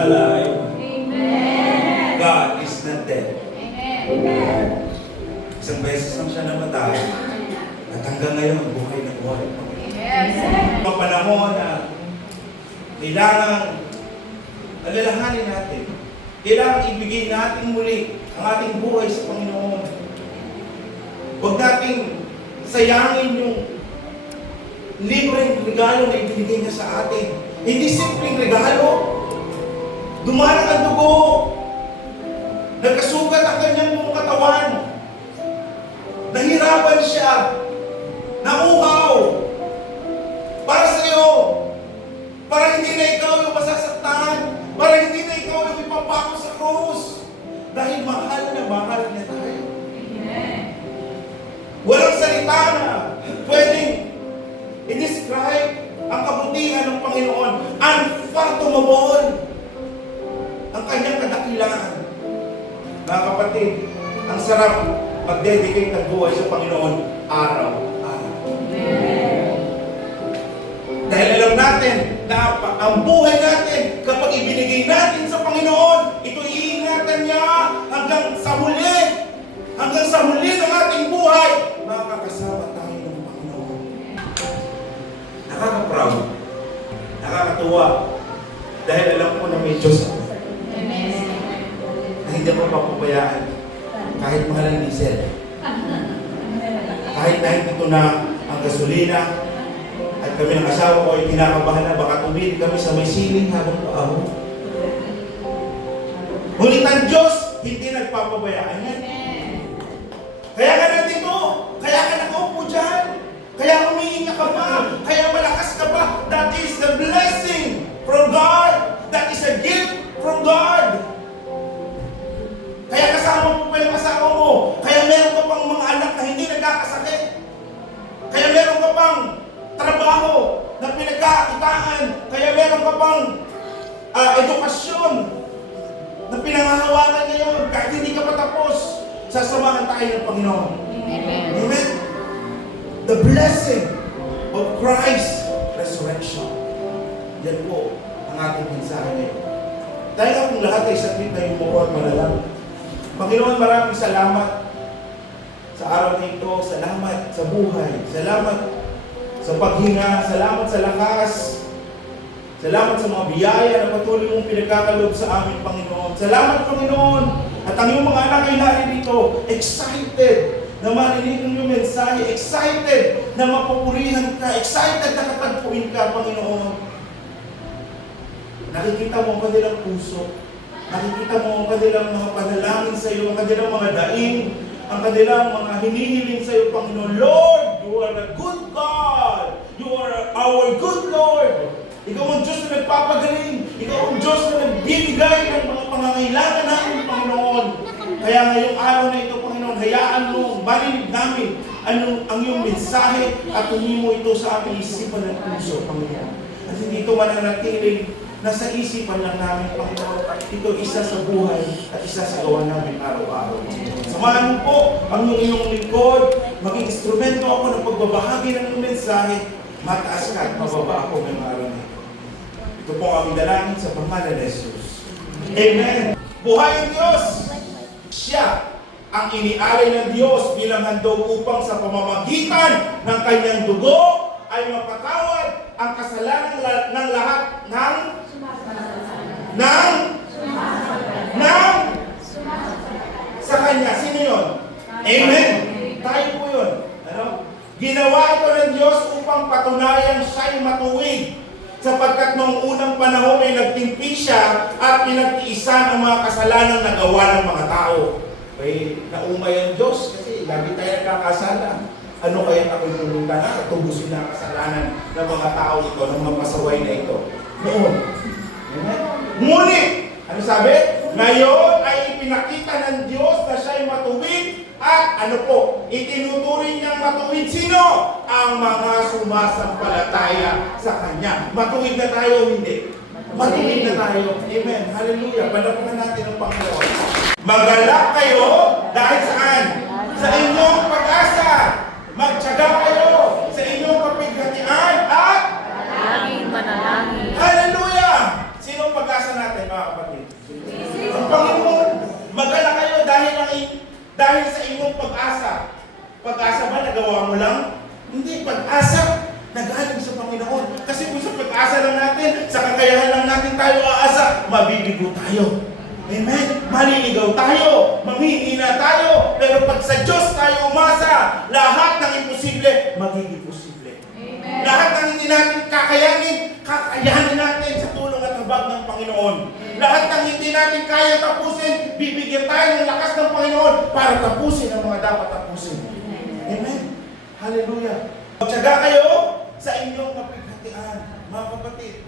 alive. Amen. God is not dead. Amen. Isang beses lang siya namatay. At hanggang ngayon, buhay na buhay. Yes. Mga panahon na kailangan alalahanin natin. Kailangan ibigay natin muli ang ating buhay sa Panginoon. Huwag nating sayangin yung libreng regalo na ibinigay niya sa atin. Hindi simpleng regalo. Dumarang ang dugo. Nagkasugat ang kanyang buong katawan. Nahirapan siya. Nauhaw. Para sa iyo. Para hindi na ikaw yung masasaktan. Para hindi na ikaw yung ipapako sa krus. Dahil mahal na mahal niya tayo. Amen. Walang salita na pwedeng i-describe ang kabutihan ng Panginoon. Unfathomable ang kanyang kadakilaan. Mga kapatid, ang sarap mag-dedicate ng buhay sa Panginoon araw-araw. Dahil alam natin na ang buhay natin, kapag ibinigay natin sa Panginoon, ito iingatan niya hanggang sa huli. Hanggang sa huli ng ating buhay, makakasama tayo ng Panginoon. Nakaka-proud. Nakakatuwa. Dahil alam ko na may Diyos ako. Na hindi ako papabayaan. Kahit mahal ang diesel. Kahit ito na ang gasolina. At kami ng asawa ko ay kinakabahan na baka tumili kami sa may siling habang paaho. Ngunit ang Diyos, hindi nagpapabayaan yan. Kaya ka nandito. Kaya ka nakaupo dyan. Kaya humihinga ka pa. Kaya malakas ka pa. That is the blessing from God. That is a gift from God. Kaya kasama mo pa yung asawa mo. Kaya meron ka pang mga anak na hindi nagkakasakit. Kaya meron ka pang trabaho na pinagkakitaan. Kaya meron ka pang edukasyon na pinangahawakan ngayon. Kahit hindi ka pa tapos, sasamahan tayo ng Panginoon. Amen. Amen. The blessing of Christ's resurrection. Yan po ang ating mensahe ngayon. Dahil akong lahat ay sakit na yumuko at malalang. Panginoon, maraming salamat sa araw na ito. Salamat sa buhay. Salamat sa paghinga. Salamat sa lakas. Salamat sa mga biyaya na patuloy mong pinagkakalob sa amin, Panginoon. Salamat, Panginoon. At ang iyong mga anak ay naririto, excited na marinig ang iyong mensahe, excited na mapupurihan ka, excited na katagpuin ka, Panginoon. Nakikita mo ang kanilang puso. Nakikita mo ang kanilang mga panalangin sa iyo, ang kanilang mga daing, ang kanilang mga hinihiling sa iyo, Panginoon. Lord, you are a good God. You are our good Lord. Ikaw ang Diyos na nagpapagaling. Ikaw ang Diyos na nagbibigay ng mga pangangailangan namin, Panginoon. Kaya ngayong araw na ito, Panginoon, hayaan mo, marinig namin ang iyong mensahe at tunin mo ito sa aming isipan ng puso, Panginoon. At hindi ito mananatiling nasa isipan lang namin, Panginoon. Ito isa sa buhay at isa sa gawa namin araw-araw. Samahan mo po ang iyong lingkod. Maging instrumento ako ng pagbabahagi ng iyong mensahe. Mataas ka at mababa ako ng araw na ito. Ito po ang aming dalangin sa pangalan ni Jesus. Amen. Buhay ang Diyos! Siya ang inialay ng Diyos bilang handog upang sa pamamagitan ng kanyang dugo ay mapatawad ang kasalanan ng lahat ng sa Kanya. Sino yun? Amen. Tayo po yun. Ano? Ginawa ito ng Diyos upang patunayan siya'y matuwid. Sapagkat noong unang panahon ay nagtimpi siya at pinagtiisan ang mga kasalanang nagawa ng mga tao. Kaya naumay ang Diyos kasi lagi tayo nagkakasala. Ano kaya ako'y pumunta na? Tubusin na ang kasalanan ng mga tao ito, ng mga pasaway na ito. Noon. Ngunit, ano sabi? Ngayon ay ipinakita ng Diyos na siya'y matuwid at ano po, itinuturing niyang matuwid sino? Ang mga sumasampalataya sa Kanya. Matuwid na tayo, hindi? Matuwid na tayo. Amen. Hallelujah. Palapakan natin ang Panginoon. Magalak kayo dahil saan? Sa inyong pag-asa. Magtiyaga kayo sa inyong kapighatian at Manalangin. hallelujah! Sino ang pag-asa natin, mga mga kapatid? Ang Panginoon. Magala kayo dahil sa inyong pag-asa. Pag-asa ba nagawa mo lang? Hindi, pag-asa nagaling sa Panginoon. Kasi kung sa pag-asa lang natin, sa kakayahan lang natin tayo aasa, mabibigo tayo. Amen? Maliligaw tayo, mamihina tayo, pero pag sa Diyos tayo umasa, lahat ng imposible, magiging posible. Amen. Lahat ng hindi natin kakayanin natin sa tulong at habag ng Panginoon. Lahat ng hindi natin kaya tapusin, bibigyan tayo ng lakas ng Panginoon para tapusin ang mga dapat tapusin. Amen? Hallelujah. Magtiyaga kayo sa inyong kapighatian, mga kapatid.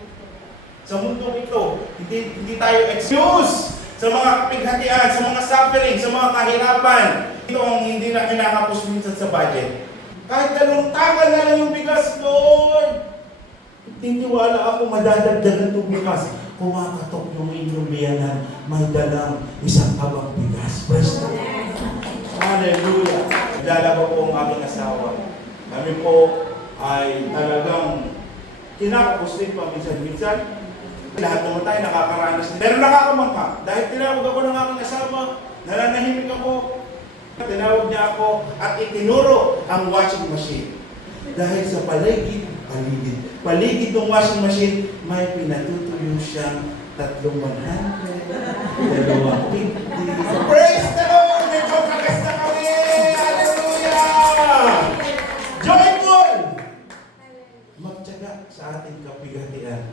Sa mundong ito, hindi tayo excuse sa mga kapighatian, sa mga suffering, sa mga kahirapan. Ito ang hindi na kinakapos minsan sa budget. Kahit dalawang tagal na lang yung bigas, Lord. Tiniwala ako madadagdagan itong bigas. Kumakatok yung inyong biyanan, may dalang isang tabang bigas. Praise the Lord. Hallelujah. Dala po ang aking asawa. Kami po ay talagang kinakapos din paminsan-minsan. Lahat naman tayo nakakaranas din. Pero nakakamangha. Dahil tinawag ako ng aking asawa, nananahimik ako. Tinawag niya ako at itinuro ang washing machine. Dahil sa paligid ng washing machine, may pinatutuyo siyang 300, 250. Praise the Lord! Medyo kagas na kami! Hallelujah! Joyful! Magtiyaga sa ating kapighatian.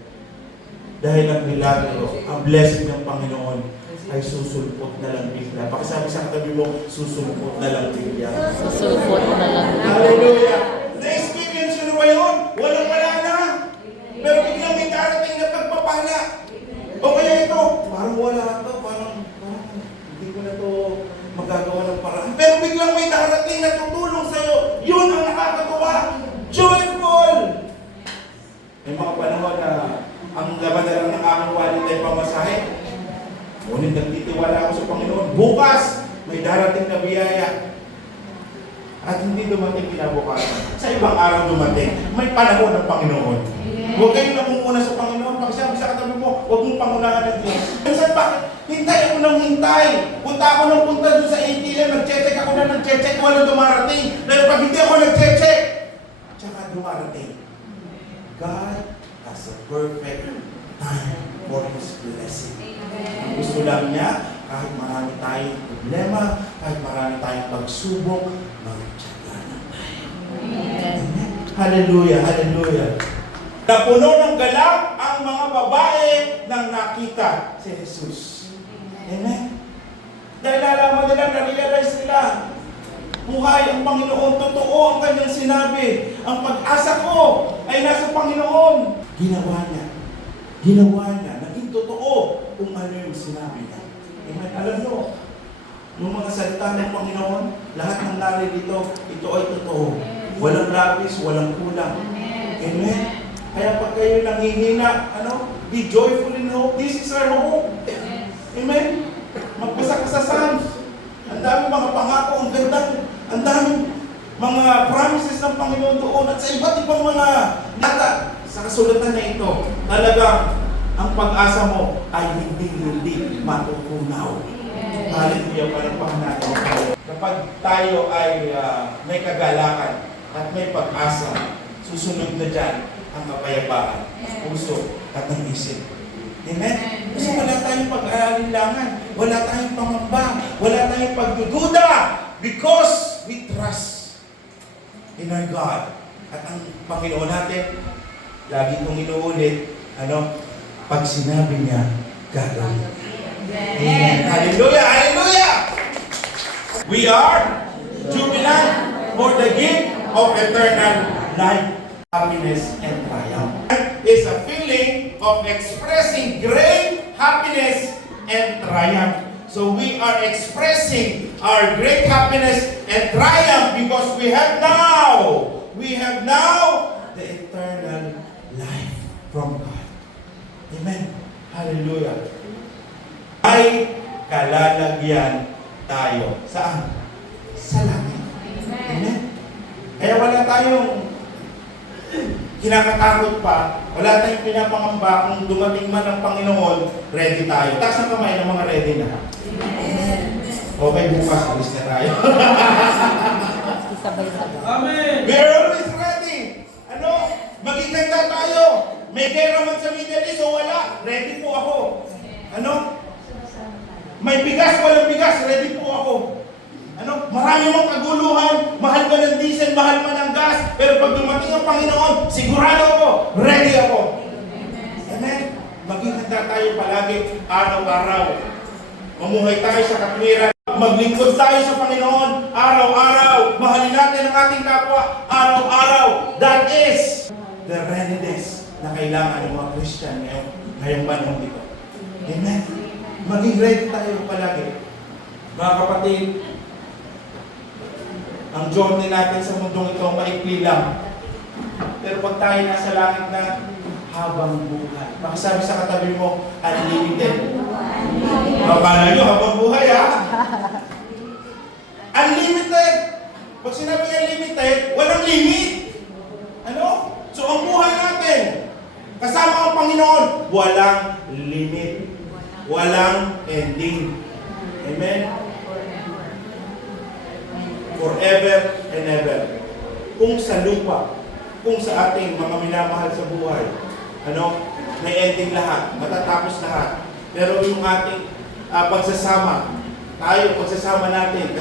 Dahil ang milagro, ang blessing ng Panginoon ay susulpot na lang bigla. Pakisabi sa katabi mo, susulpot na lang bigla. Susulpot na lang. Hallelujah! Na-experience nyo na ba yun? Walang wala na. Pero biglang may darating na pagpapala. O kaya ito, parang wala ito, parang hindi ko na ito magagawa ng paraan. Pero biglang may darating na tutulong sa'yo. Yun ang nakakatuwa. Joyful! May mga panahon na ang laban na lang ng aming wallet ay pamasahe. Ngunit nagtitiwala ako sa Panginoon. Bukas, may darating na biyaya. At hindi dumating kinabukasan. Sa ibang araw dumating. May panahon ng Panginoon. Huwag kayong namumuna sa Panginoon. Pakisabi sa katabi mo, huwag mong pangunahan ng Diyos. Minsan bakit? Hintay ako ng hintay. Punta ako ng punta doon sa ATM. Nag-check ako na nag-check. Walang dumarating. Dahil pag hindi ako nag-check, tsaka dumarating. God has a perfect time for His blessing. Ang gusto lang niya, kahit marami tayong problema, kahit marami tayong pagsubok, magtyaga na tayo. Amen. Hallelujah, hallelujah. Napuno ng galak ang mga babae nang nakita si Jesus. Amen. Dahil nalaman nila, na-realize nila, buhay ang Panginoon, totoo ang kanyang sinabi. Ang pag-asa ko ay nasa Panginoon. Ginawa niya, naging totoo kung ano yung sinabi niya. Amen. Alam nyo, yung mga salita ng Panginoon, lahat ng naririto, ito ay totoo. Walang labis, walang kulang. Amen. Kaya pag kayo nanghihina, be joyful in hope. This is our hope. Amen. Magbasa ka sa Psalms. Ang daming mga pangako, ang ganda. Ang daming mga promises ng Panginoon doon. At sa iba't ibang mga nata sa kasulatan na ito, talagang ang pag-asa mo ay hindi matutunaw. Hallelujah, panampahan natin. Kapag tayo ay may kagalakan at may pag-asa, susunod na dyan ang kapayapaan, puso at ang isip. Amen? Kasi wala tayong pag-aalinlangan, wala tayong pangamba, wala tayong pagdududa because we trust in our God. At ang Panginoon natin, lagi kong inuulit, pag sinabi niya, gagawin. Amen. Hallelujah! Hallelujah! We are jubilant for the gift of eternal life, happiness, and triumph. It is a feeling of expressing great happiness and triumph. So we are expressing our great happiness and triumph because we have now the eternal life from God. Amen. Hallelujah. Ay kalalagyan tayo. Saan? Sa langit. Amen. Kaya wala tayong kinakatakot pa, wala tayong pinapangamba, kung dumating man ang Panginoon, ready tayo. Taas ng kamay ng mga ready na. Okay, bukas, alis na tayo. Sabay-sabay. Amen. We're always ready. Ano? Maging ganda tayo. May gera man sa Middle East o wala, ready po ako. Ano? May bigas, walang bigas, ready po ako. Ano? Marami mong kaguluhan, mahal ba ng diesel, mahal ba ng gas, pero pag dumating ang Panginoon, sigurado ako, ready ako. Amen? Maging handa tayo palagi, araw-araw. Mamuhay tayo sa katwiran. Maglingkod tayo sa Panginoon, araw-araw. Mahalin natin ang ating kapwa, araw-araw. That is the readiness na kailangan ng mga Christian ngayong panahon dito. Amen? Maging ready tayo palagi. Mga kapatid, ang journey natin sa mundong ito maikli lang. Pero pag tayo nasa langit na, habang buhay. Makisabi sa katabi mo, unlimited. Mabala nyo, habang buhay ha? Unlimited! Pag sinabi unlimited, walang limit. Ano? So ang buhay natin, kasama ang Panginoon, walang limit. Walang ending. Amen? Forever and ever. Kung sa lupa, kung sa ating mga minamahal sa buhay, ano, may ending lahat, matatapos lahat. Pero yung ating pagsasama, pagsasama natin,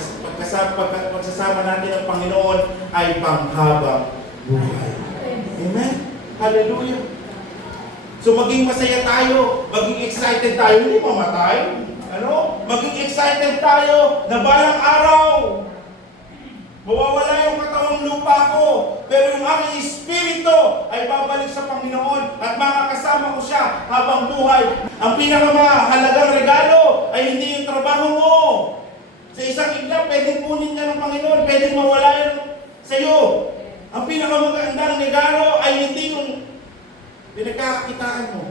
pagsasama natin ang Panginoon ay panghabang buhay. Amen? Hallelujah! So maging masaya tayo, maging excited tayo, hindi mamatay. Ano? Maging excited tayo na balang araw, mawawala yung katawang lupa ko, pero yung aking espiritu ay babalik sa Panginoon at makakasama ko siya habang buhay. Ang pinakamahalagang regalo ay hindi yung trabaho mo. Sa isang igla, pwedeng kunin ka ng Panginoon, pwedeng mawala yan sa iyo. Ang pinakamagandang regalo ay hindi yung pinagkakakitaan mo,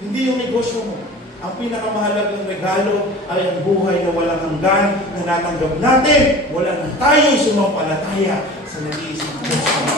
hindi yung negosyo mo. Ang pinakamahalagang regalo ay ang buhay na walang hanggan na natanggap natin. Wala na tayong sumampalataya sa nag-iisang Diyos.